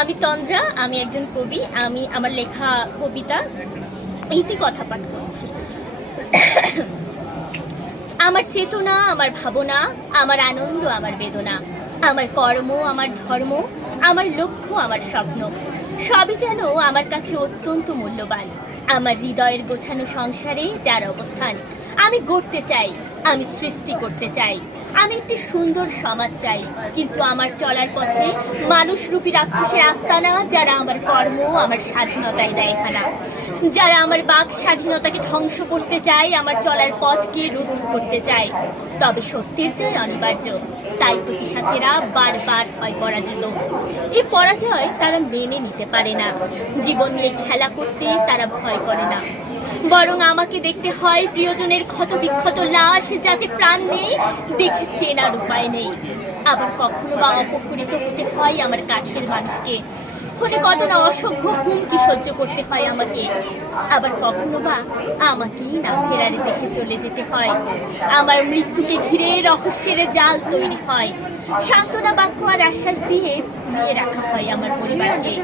আমি তন্দ্রা, আমি একজন কবি, আমি আমার লেখা, কবিতা, ইতি কথা পাঠ করছি। আমার চেতনা, আমার ভাবনা, আমার আনন্দ, আমার বেদনা, আমার কর্ম, আমার ধর্ম, আমার লক্ষ্য, আমার স্বপ্ন, সবই যেন আমার কাছে অত্যন্ত মূল্যবান। আমার হৃদয়ের গোছানো সংসারে যার অবস্থান, আমি গড়তে চাই আমি সৃষ্টি করতে চাই। আমি একটি সুন্দর সমাজ চাই। কিন্তু আমার চলার পথে মানুষ মানুষরূপী রাক্ষসের আস্তানা যারা আমার কর্ম, আমার স্বাধীনতায় দেয় খানা যারা আমার বাক স্বাধীনতাকে ধ্বংস করতে চায়, আমার চলার পথকে রুদ্ধ করতে চায়। তবে সত্যের জয় অনিবার্য, তাই তো পিসাচেরা বারবার হয় পরাজিত। এই পরাজয় তারা মেনে নিতে পারে না। জীবন নিয়ে খেলা করতে তারা ভয় করে না। বরং আমাকে দেখতে হয় প্রিয়জনের ক্ষত বিক্ষত লাশ যাতে প্রাণ নেই, দেখে চেনার উপায় নেই। আবার কখনো বা অপহরিত হতে হয় আমার কাছের মানুষকে। ফলে কত না অসভ্য হুমকি সহ্য করতে হয় আমাকে। আবার কখনো বা আমাকেই না ফেরার দেশে চলে যেতে হয়। আমার মৃত্যুকে ঘিরে রহস্যের জাল তৈরি হয়। সান্ত্বনা বাক্য আর আশ্বাস দিয়ে নিয়ে রাখা হয় আমার পরিবারকে।